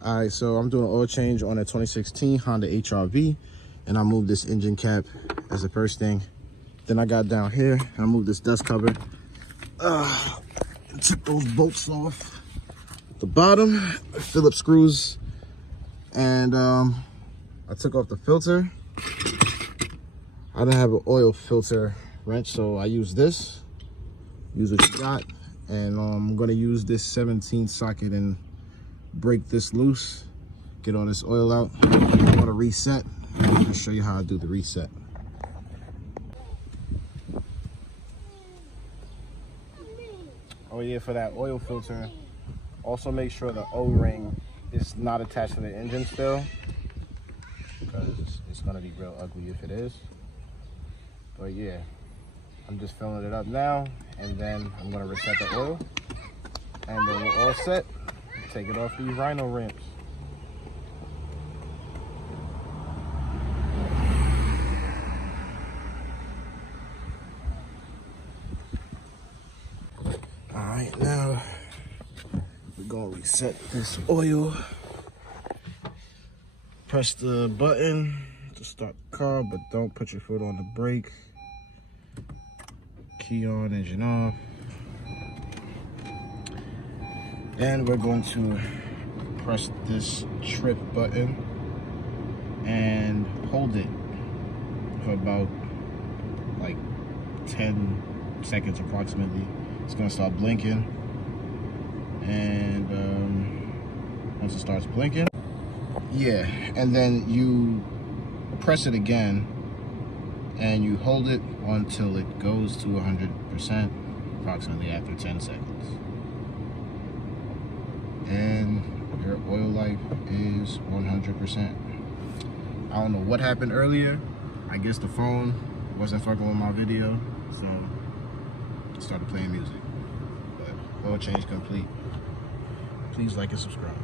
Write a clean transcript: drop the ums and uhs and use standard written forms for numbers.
All right, so I'm doing an oil change on a 2016 Honda HR-V, and I moved this engine cap as the first thing. Then I got down here and I moved this dust cover. Took those bolts off the bottom, Phillips screws, and I took off the filter. I didn't have an oil filter wrench, so I used this. Use what you got, and I'm gonna use this 17 socket and break this loose, get all this oil out. I'm gonna reset. I'll show you how I do the reset. Oh yeah, for that oil filter, also make sure the O-ring is not attached to the engine still, because it's gonna be real ugly if it is. But yeah, I'm just filling it up now, and then I'm gonna reset the oil, and then we're all set. Take it off these Rhino ramps. All right, now we're gonna reset this oil. Press the button to start the car, but don't put your foot on the brake. Key on, engine off. And we're going to press this trip button and hold it for about like 10 seconds approximately. It's gonna start blinking, and once it starts blinking, yeah, and then you press it again and you hold it until it goes to 100%, approximately after 10 seconds. And your oil life is 100%. I don't know what happened earlier. I guess the phone wasn't fucking with my video, so I started playing music. But oil change complete. Please like and subscribe.